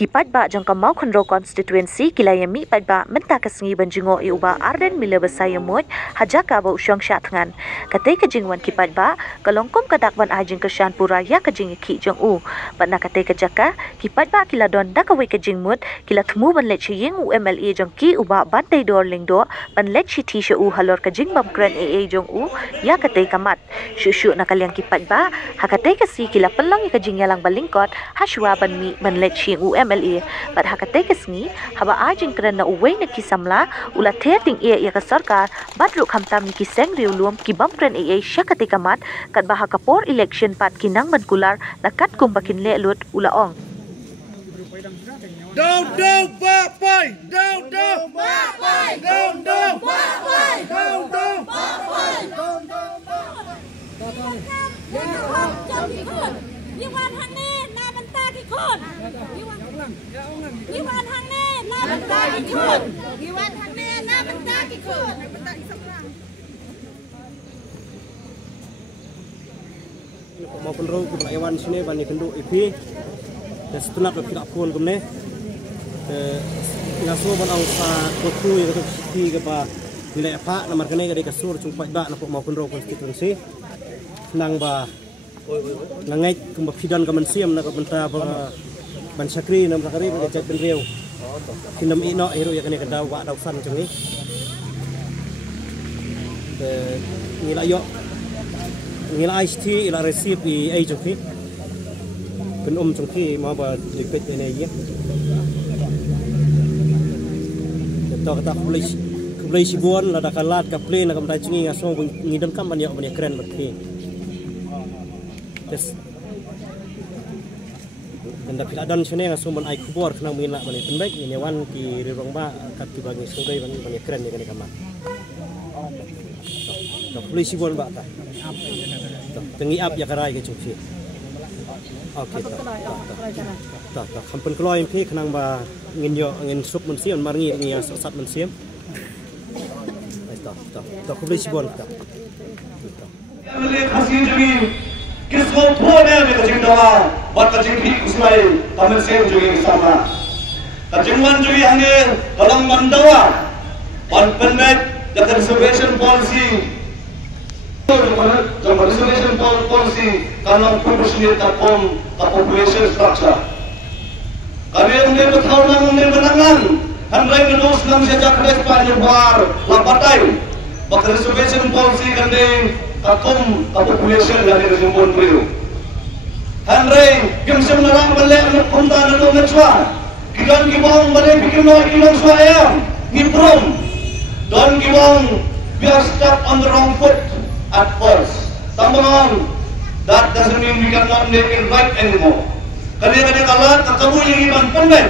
Kipat ba jang kamau khandro constituency kilayami pat ba menta kasngi banjingo iuba arden mila basaya mot hajaka ba usyang syatngan katay kajingwan kipat ba kalongkom kadakban ajing kasyan puraya kajing ki jang u patna katay kajaka kipat ba kiladon dakaway kajing mut kila thmu ban let chiying UMLA jang ki uba bantay dor lingdo ban let chi thi sha u halor kajing bamkran AA jang u ya katay kamat syusyu nakalyang kipat ba hakatay kasi kila pelang kajing yalang balingkot haswa ban mi ban let chiying UMLA pat hakatay kasngi haba ajing kran na uway na kisamla ula theting ia ka sarkar badru khamtam ni kiseng riulum ki bamkran AA sya katay kamat kat baha kapor election pat kinang bankular nakat kumbakin lelut ulaong Don't bapai, don't bapai, don't bapai, don't bapai. You want honey, na banta ki khon. You want honey, na banta ki khon. You want honey, na banta ki khon. Banta ki samrang. Mau kendro ku Iwan sini bani kendro ipi. Dan setunap tidak pun kemne. Ngaso ban ang sa kotu yang tu city ke ba nilai apa nomor kene ke kasur cumpat ba nak mau kendro constituency. Nang ba nangai kumba fidan ka mansiam na ka benta ba ban sakri nam sakri ba cek benriu. Kinam ino hero ya kene ka daw wa daw san cungi. Ngila yo ngila ICT ila receive i ai joki. Kun cungki mau ba dikit ini ya. Kita kebeli sibuan lada kalat kaplin nak mendai cengi ngasong ngidam kam banyak banyak keren berarti. Terus dan dapat adan sini ngasong ban ai kubur kena mina banyak tenbaik ini wan ki rirong ba kat tu bagi sungai banyak keren ni kena kamar. Tak beli sibuan ba ta. Tengi up ya karai ke cuci. Okey tak kampun keluar MP kenang ba ngin sup mensiam maringi ngi sat mensiam tak kubli sibon tak le khasi jugi kisko thone me kajing dawa bat kajing thi usmai tamil sem jugi sama kajingwan jugi hange kalang mandawa on permit the conservation policy the conservation policy kalang proportionate kapom population structure kalian ni bertahu nang ni benangan, handai menus nang sejak kes panjang lapatai, bak reservation policy kandeng kakum population dari resumpun beliau. Handai kimsem narang balik anak kontan anak ngecwa, kidan kibong balik bikin noi kilang suayam, ngiprom, don kibong we are stuck on the wrong foot at first. Sambungan, that doesn't mean we cannot make it right anymore. Kadang-kadang kalat kakabu yang iman pendet,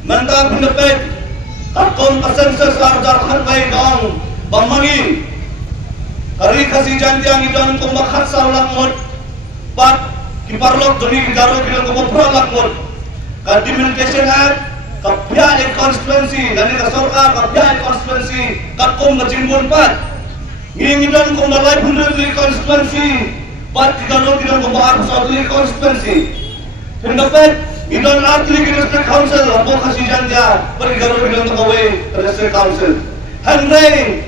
mentang pendet, kakom kasensus arjar hantai dong, bamagi, kari kasih jantiang idan kumbak saulang mud, pat kiparlok joni garo kilang kubopra lakmud, Communication Act, kapya constituency, dari kasorkar kapya constituency, kakom kajimbun pat, ngingidan kumbalai pundur constituency. Pat garo kilang kumbak saudari constituency. Pendapat idon artli district council apo kasi janja pergaro bilang kaway district council handai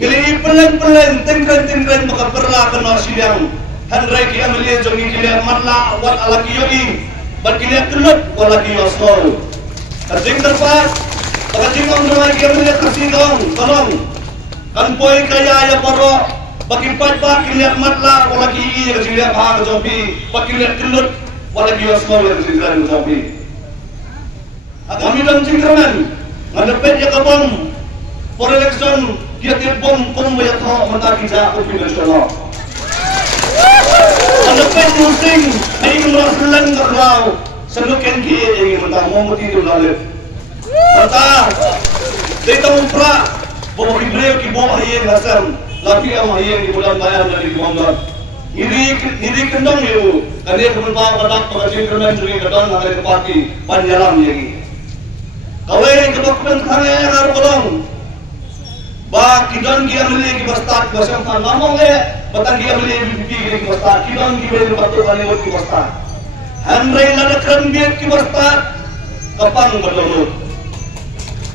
ngili pelan tingkren makaperla kena sidang handai ki amli jongi kilia matla wat alaki yoi bat kilia tulut walaki yosol kajing terpat kajing ang rumah ki amli kasi dong tolong kan poy kaya ya paro bagi pat kilia matla walaki i kilia ha jobi bak kilia tulut wala bios ko yang sigaran sabi. Kami dalam cingkraman, ngadepet ya kabong for election dia tiapom kum bayat ho mata kita upin nasional. Ngadepet musing ay nguraslan ngaraw sanuken ki ingin mentang mo mutido lalit. Mata dito umpra bo hibreo ki bo hayen hasam lapi ang hayen di bulan bayan dari Muhammad. Ini kendang you, kalian kemudian pada pengajian kerana juga kadang ada kepati panjalam lagi. Kawai kebakuan kaya yang harus kolong, Ba kidon ki amili ki basta basam tan ngomong batang ki amili pipi ki basta kidon ki beli batu kali ki basta hamrei lada kran biet ki basta kapang berlulu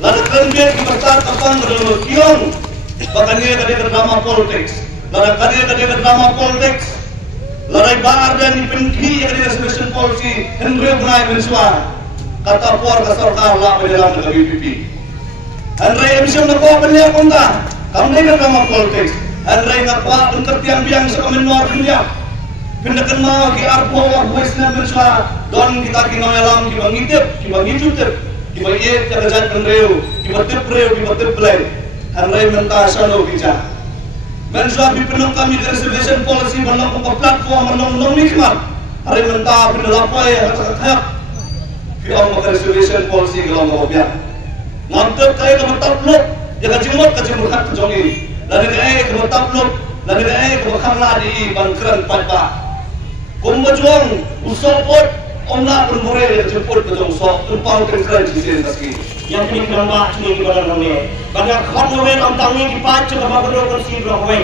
lada kran biet ki basta kapang berlulu kion bakani kade drama politics lada kade drama politics lada bar dan penki kade reservation policy henry bunai benswa kata puar ka sarkar la dalam negeri pipi Andrei emission na kuha niya punta. Kami na drama politics. Andrei nga kuha untuk tiang-tiang sa kamenuar niya. Pindakan mau ki arpo voice na bersua. Don kita kinoyalam ki bangitip, ki bangitutip, ki bangiit ka kajat Andreu, ki batip reu, ki batip play. Andrei menta sano bija. Bersua pipenung kami ke reservation policy menong ke platform menong nikmat. Andrei menta pinalapoy kata-kata. Ki ang reservation policy kalau mau biar. Mantap kaya kemetap luk, jaga jemut ke jemurkan kejongi. Lari kaya kemetap luk, lari kaya kemakang ladi bangkeran patba. Kumbajuang usopot, omna bermure jemput ke jongsok, tumpau kengkeran jisir kaski. Yang kini kerambak cumi di badan kami. Banyak khot ngawen om tangi di pacu ke babado kursi berakawai.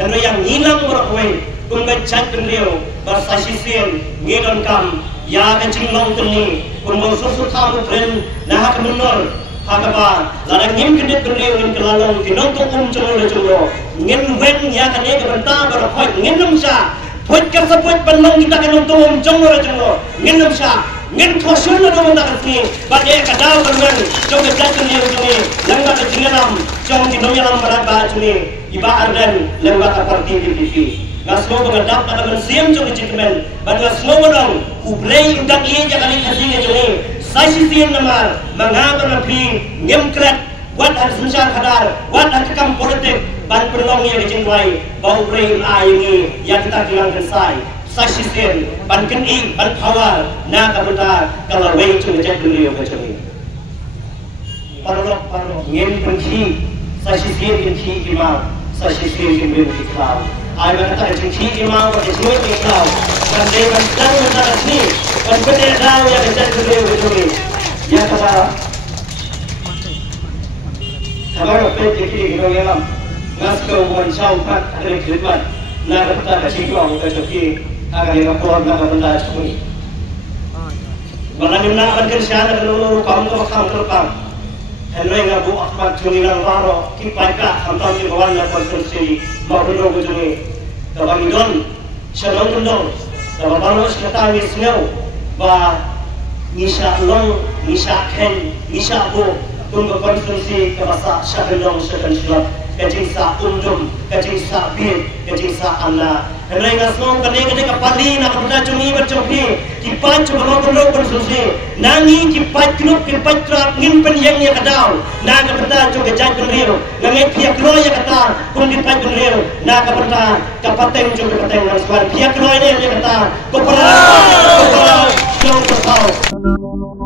Henry yang ngilang berakawai, kumbacat pendil, bersasisir, ngedon kam, ya kencing long teni, kumbang susu tamu tren, nah kemenor. Hakapa, ladang ngin kedip kedip ngin kelalong kinong tukum cunglo cunglo ngin wen ya kane kebenta berkhoi ngin namsa put kasaput penong kita kinong tukum cunglo cunglo ngin namsa ngin thosun na dong ta kasni bade kadau bengan jong ke jatni ujungi langga ke jingalam jong kinong yalam baraba cuni iba ardan langga ka parti DPP ngasmo bengadap ta kan siam jong ke jitmen bad ngasmo dong ublei undang ie jakali khadinge cuni Sasisian nama mengapa nabi ngemkret buat harus mencari kadar buat hakam politik ban penolongnya dijengwai bau brain ini yang kita bilang kesai sasisian ban keni ban power na kabuta kalau way cuma jadi beliau kecil parlok ngem benci sasisian benci imam sasisian benci kau ai kata benci imam pada semua kau dan dia tahu tentang ini dan benar tahu yang jadi beliau kecil ya kata kabar apa jadi kita ngelam ngas ke wan sau pat ada khidmat na kata kasih kau ke coki agar yang keluar nak benda semua barang nak akan kerjaan kalau kamu tu kamu terkam Henry ngabu Ahmad Jungilang Waro kipai ka hantam di bawah nak konstruksi mau benda begini kalau idon shalom benda kalau baru sekata wisnu bah Nisa long, nisa ken, nisa bo, tunggu konstruksi kebasa syahilong syahil syilap, kecing sa undum, kecing sa bin, kecing sa anna. Henry ngasong kene kapali nak benda cumi bercopi, kipat coba mau konstruksi, nangi kipat knup kipat trap ngin penyeng ya kadau, nak benda coba jaj penriu, nangi pihak lo ya kata, pun kipat penriu, nak benda kapateng coba kapateng ngaswan, pihak lo ini ya kata, kopala, jauh bersau.